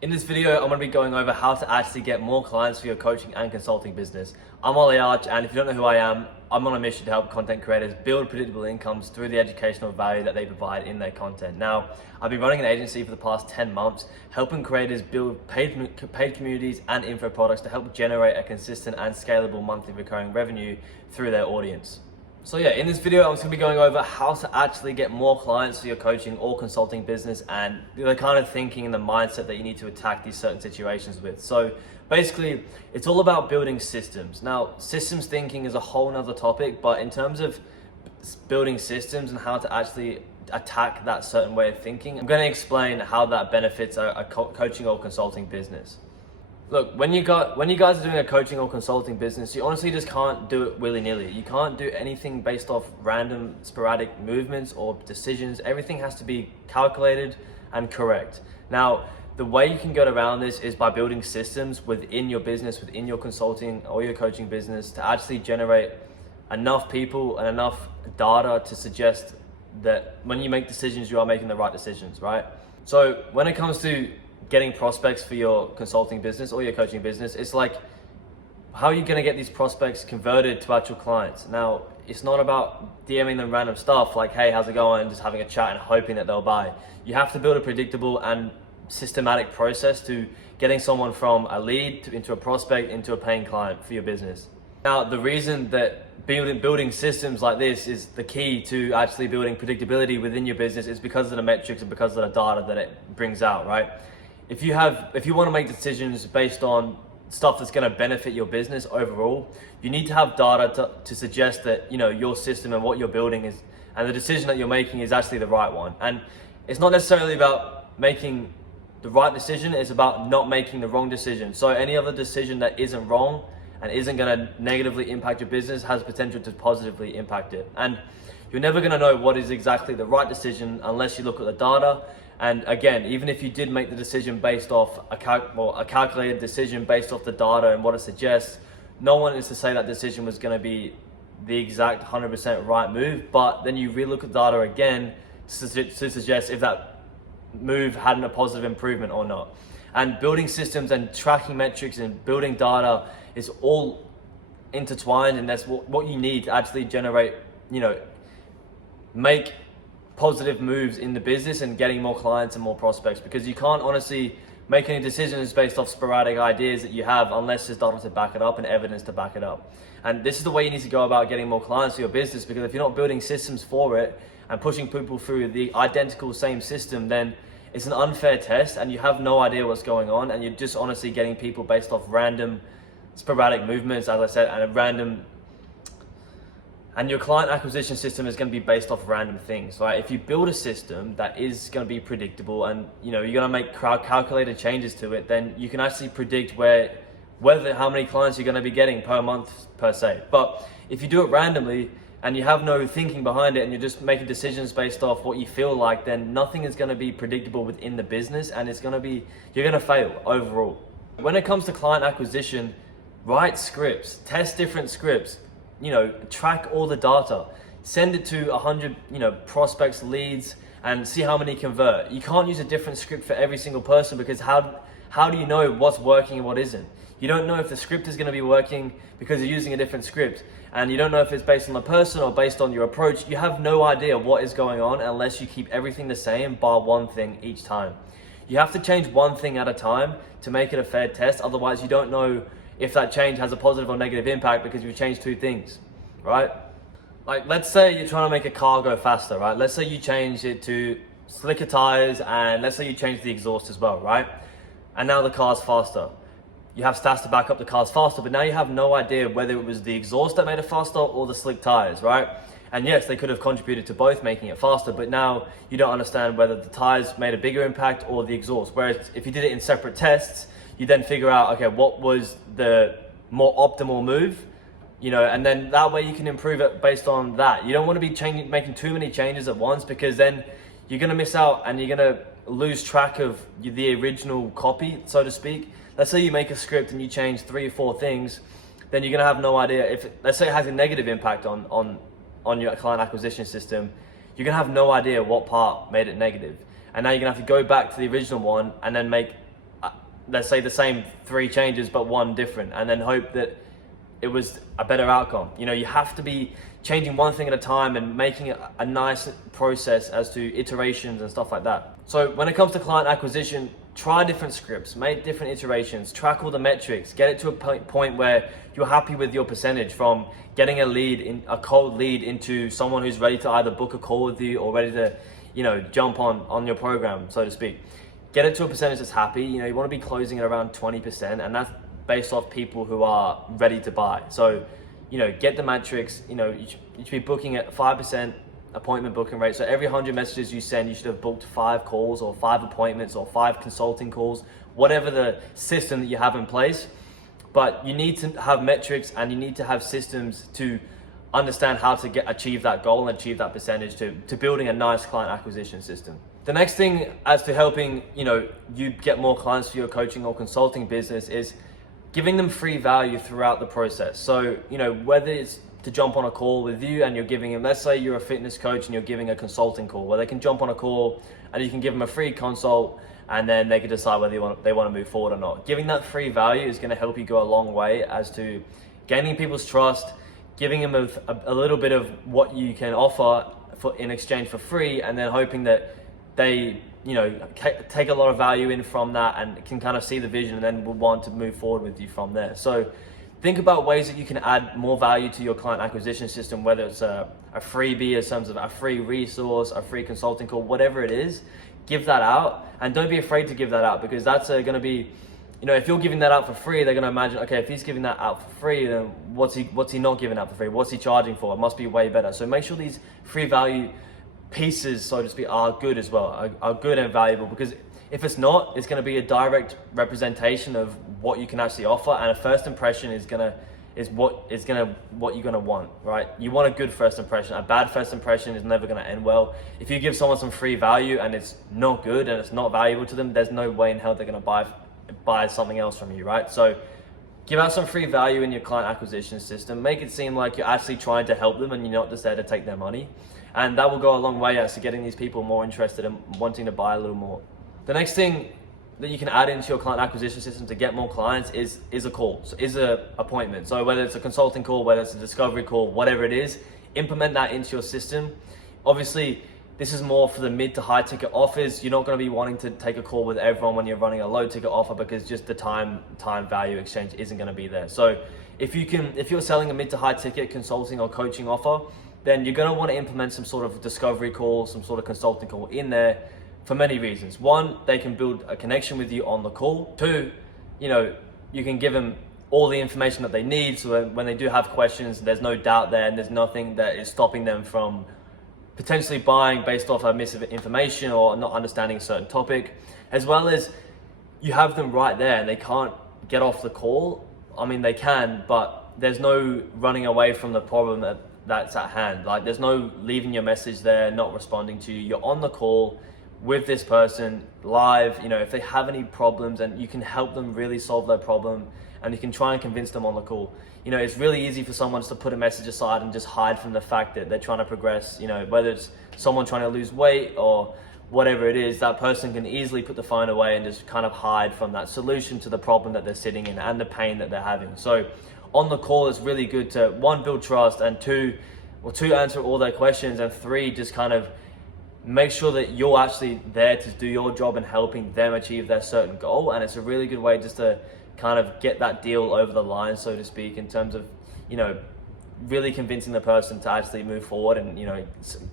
In this video, I'm going to be going over how to actually get more clients for your coaching and consulting business. I'm Ollie Arch, and if you don't know who I am, I'm on a mission to help content creators build predictable incomes through the educational value that they provide in their content. Now, I've been running an agency for the past 10 months, helping creators build paid communities and info products to help generate a consistent and scalable monthly recurring revenue through their audience. So yeah, in this video, I'm just gonna be going over how to actually get more clients for your coaching or consulting business and the kind of thinking and the mindset that you need to attack these certain situations with. So basically, it's all about building systems. Now, systems thinking is a whole nother topic, but in terms of building systems and how to actually attack that certain way of thinking, I'm gonna explain how that benefits a coaching or consulting business. Look, when you guys are doing a coaching or consulting business, you honestly just can't do it willy-nilly. You can't do anything based off random sporadic movements or decisions. Everything has to be calculated and correct. Now, the way you can get around this is by building systems within your business, within your consulting or your coaching business, to actually generate enough people and enough data to suggest that when you make decisions, you are making the right decisions, right? So when it comes to getting prospects for your consulting business or your coaching business, it's like, how are you going to get these prospects converted to actual clients? Now, it's not about DMing them random stuff like, hey, how's it going? And just having a chat and hoping that they'll buy. You have to build a predictable and systematic process to getting someone from a lead into a prospect into a paying client for your business. Now, the reason that building systems like this is the key to actually building predictability within your business is because of the metrics and because of the data that it brings out, right? If you want to make decisions based on stuff that's going to benefit your business overall, you need to have data to suggest that, you know, your system and what you're building is, and the decision that you're making is actually the right one. And it's not necessarily about making the right decision, it's about not making the wrong decision. So any other decision that isn't wrong and isn't going to negatively impact your business has potential to positively impact it. And you're never going to know what is exactly the right decision unless you look at the data. And again, even if you did make the decision based off a calculated decision based off the data and what it suggests, no one is to say that decision was going to be the exact 100% right move. But then you relook at data again to suggest if that move had a positive improvement or not. And building systems and tracking metrics and building data is all intertwined, and that's what you need to actually generate, you know, make positive moves in the business and getting more clients and more prospects, because you can't honestly make any decisions based off sporadic ideas that you have unless there's data to back it up and evidence to back it up. And this is the way you need to go about getting more clients for your business, because if you're not building systems for it and pushing people through the identical same system, then it's an unfair test and you have no idea what's going on, and you're just honestly getting people based off random sporadic movements, as I said, and your client acquisition system is going to be based off random things, right? If you build a system that is going to be predictable and, you know, you're going to make calculated changes to it, then you can actually predict how many clients you're going to be getting per month per se. But if you do it randomly and you have no thinking behind it and you're just making decisions based off what you feel like, then nothing is going to be predictable within the business, and you're going to fail overall. When it comes to client acquisition, write scripts, test different scripts, you know, track all the data, send it to 100, you know, prospects, leads, and see how many convert. You can't use a different script for every single person, because how do you know what's working and what isn't? You don't know if the script is going to be working because you're using a different script, and you don't know if it's based on the person or based on your approach. You have no idea what is going on unless you keep everything the same bar one thing each time. You have to change one thing at a time to make it a fair test. Otherwise, you don't know if that change has a positive or negative impact because you've changed two things, right? Like, let's say you're trying to make a car go faster, right? Let's say you change it to slicker tires, and let's say you change the exhaust as well, right? And now the car's faster. You have stats to back up the car's faster, but now you have no idea whether it was the exhaust that made it faster or the slick tires, right? And yes, they could have contributed to both making it faster, but now you don't understand whether the tires made a bigger impact or the exhaust. Whereas if you did it in separate tests, you then figure out, okay, what was the more optimal move, you know, and then that way you can improve it based on that. You don't want to be making too many changes at once, because then you're going to miss out and you're going to lose track of the original copy, so to speak. Let's say you make a script and you change 3 or 4 things, then you're going to have no idea if, let's say it has a negative impact on your client acquisition system, you're going to have no idea what part made it negative. And now you're going to have to go back to the original one and then make let's say the same 3 changes, but 1 different, and then hope that it was a better outcome. You know, you have to be changing 1 thing at a time and making it a nice process as to iterations and stuff like that. So when it comes to client acquisition, try different scripts, make different iterations, track all the metrics, get it to a point where you're happy with your percentage from getting a cold lead into someone who's ready to either book a call with you or ready to, you know, jump on your program, so to speak. Get it to a percentage that's happy. You know, you want to be closing at around 20%, and that's based off people who are ready to buy. So, you know, get the metrics. You know, you should be booking at 5% appointment booking rate. So every 100 messages you send, you should have booked 5 calls or 5 appointments or 5 consulting calls, whatever the system that you have in place. But you need to have metrics, and you need to have systems to understand how to achieve that goal and achieve that percentage to building a nice client acquisition system. The next thing as to helping, you know, you get more clients for your coaching or consulting business is giving them free value throughout the process. So, you know, whether it's to jump on a call with you and you're giving them, let's say you're a fitness coach and you're giving a consulting call where they can jump on a call and you can give them a free consult, and then they can decide whether they want to move forward or not. Giving that free value is going to help you go a long way as to gaining people's trust, giving them a little bit of what you can offer in exchange for free, and then hoping that they, you know, take a lot of value in from that and can kind of see the vision and then will want to move forward with you from there. So think about ways that you can add more value to your client acquisition system, whether it's a freebie in terms of a free resource, a free consulting call, whatever it is. Give that out, and don't be afraid to give that out, because that's going to be, you know, if you're giving that out for free, they're going to imagine, okay, if he's giving that out for free, then what's he not giving out for free? What's he charging for? It must be way better. So make sure these free value pieces, so to speak, are good as well, are good and valuable, because if it's not, it's going to be a direct representation of what you can actually offer, and a first impression is what you're gonna want, right? You want a good first impression. A bad first impression is never gonna end well. If you give someone some free value and it's not good and it's not valuable to them, there's no way in hell they're gonna buy something else from you, right? So give out some free value in your client acquisition system. Make it seem like you're actually trying to help them and you're not just there to take their money. And that will go a long way as to getting these people more interested and wanting to buy a little more. The next thing that you can add into your client acquisition system to get more clients is a call, so is a appointment. So whether it's a consulting call, whether it's a discovery call, whatever it is, implement that into your system. Obviously, this is more for the mid to high ticket offers. You're not going to be wanting to take a call with everyone when you're running a low ticket offer, because just the time value exchange isn't going to be there. So if you're selling a mid to high ticket consulting or coaching offer, then you're going to want to implement some sort of discovery call, some sort of consulting call in there, for many reasons. 1, they can build a connection with you on the call. 2, you know, you can give them all the information that they need, so when they do have questions, there's no doubt there, and there's nothing that is stopping them from potentially buying based off a misinformation or not understanding a certain topic, as well as you have them right there and they can't get off the call. I mean, they can, but there's no running away from the problem that's at hand. Like, there's no leaving your message there, not responding to you. You're on the call with this person live. You know, if they have any problems, and you can help them really solve their problem, and you can try and convince them on the call. You know, it's really easy for someone just to put a message aside and just hide from the fact that they're trying to progress. You know, whether it's someone trying to lose weight or whatever it is, that person can easily put the phone away and just kind of hide from that solution to the problem that they're sitting in and the pain that they're having. So on the call, it's really good to 1, build trust, and 2, answer all their questions, and 3, just kind of make sure that you're actually there to do your job and helping them achieve their certain goal. And it's a really good way just to kind of get that deal over the line, so to speak, in terms of, you know, really convincing the person to actually move forward and, you know,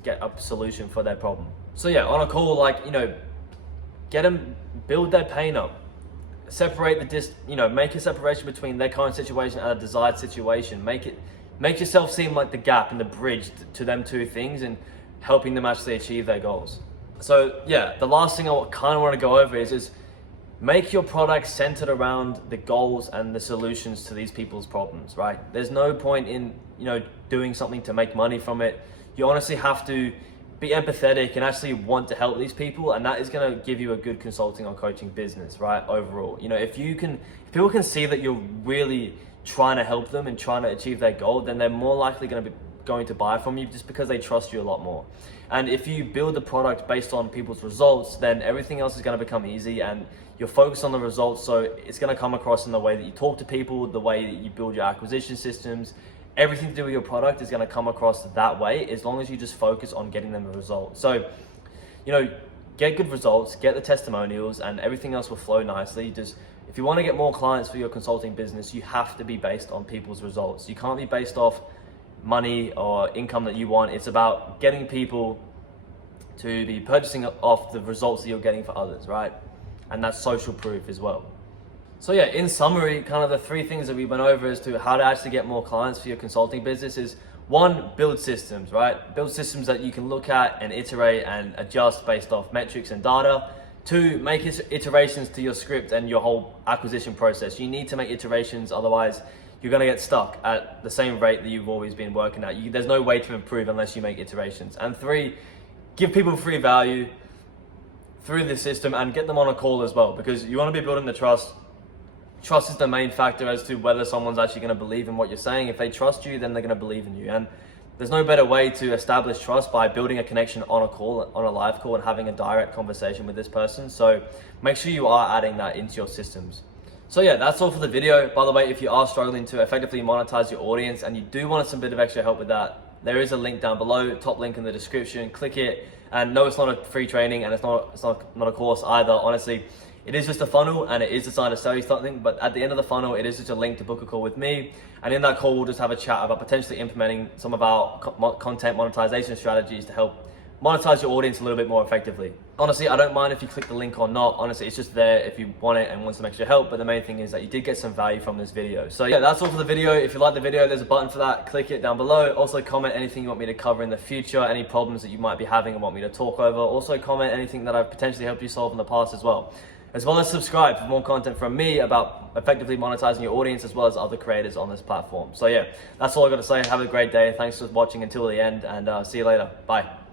get a solution for their problem. So yeah, on a call, like, you know, get them, build their pain up, separate make a separation between their current situation and a desired situation. Make yourself seem like the gap and the bridge to them 2 things, and helping them actually achieve their goals. So yeah, the last thing I kind of want to go over is make your product centered around the goals and the solutions to these people's problems, right? There's no point in, you know, doing something to make money from it. You honestly have to be empathetic and actually want to help these people, and that is going to give you a good consulting or coaching business, right? Overall, you know, if people can see that you're really trying to help them and trying to achieve their goal, then they're more likely going to going to buy from you just because they trust you a lot more. And if you build the product based on people's results, then everything else is going to become easy, and you're focused on the results. So it's going to come across in the way that you talk to people, the way that you build your acquisition systems. Everything to do with your product is going to come across that way, as long as you just focus on getting them a result. So, get good results, get the testimonials, and everything else will flow nicely. Just, if you want to get more clients for your consulting business, you have to be based on people's results. You can't be based off money or income that you want. It's about getting people to be purchasing off the results that you're getting for others, right? And that's social proof as well. So yeah, in summary, kind of the three things that we went over as to how to actually get more clients for your consulting business is: one, build systems, right? Build systems that you can look at and iterate and adjust based off metrics and data. Two, make iterations to your script and your whole acquisition process. You need to make iterations, otherwise you're gonna get stuck at the same rate that you've always been working at. There's no way to improve unless you make iterations. And three, give people free value through the system and get them on a call as well, because you wanna be building the trust. Trust is the main factor as to whether someone's actually going to believe in what you're saying. If they trust you, then they're going to believe in you. And there's no better way to establish trust by building a connection on a call, on a live call, and having a direct conversation with this person. So make sure you are adding that into your systems. So yeah, that's all for the video. By the way, if you are struggling to effectively monetize your audience and you do want some bit of extra help with that, there is a link down below, top link in the description. Click it. And no, it's not a free training, and it's not a course either. Honestly, it is just a funnel, and it is designed to sell you something, but at the end of the funnel, it is just a link to book a call with me. And in that call, we'll just have a chat about potentially implementing some of our content monetization strategies to help monetize your audience a little bit more effectively. Honestly, I don't mind if you click the link or not. Honestly, it's just there if you want it and want some extra help, but the main thing is that you did get some value from this video. So yeah, that's all for the video. If you like the video, there's a button for that. Click it down below. Also comment anything you want me to cover in the future, any problems that you might be having and want me to talk over. Also comment anything that I've potentially helped you solve in the past as well as subscribe for more content from me about effectively monetizing your audience, as well as other creators on this platform. So yeah, that's all I got to say. Have a great day. Thanks for watching until the end, and see you later. Bye.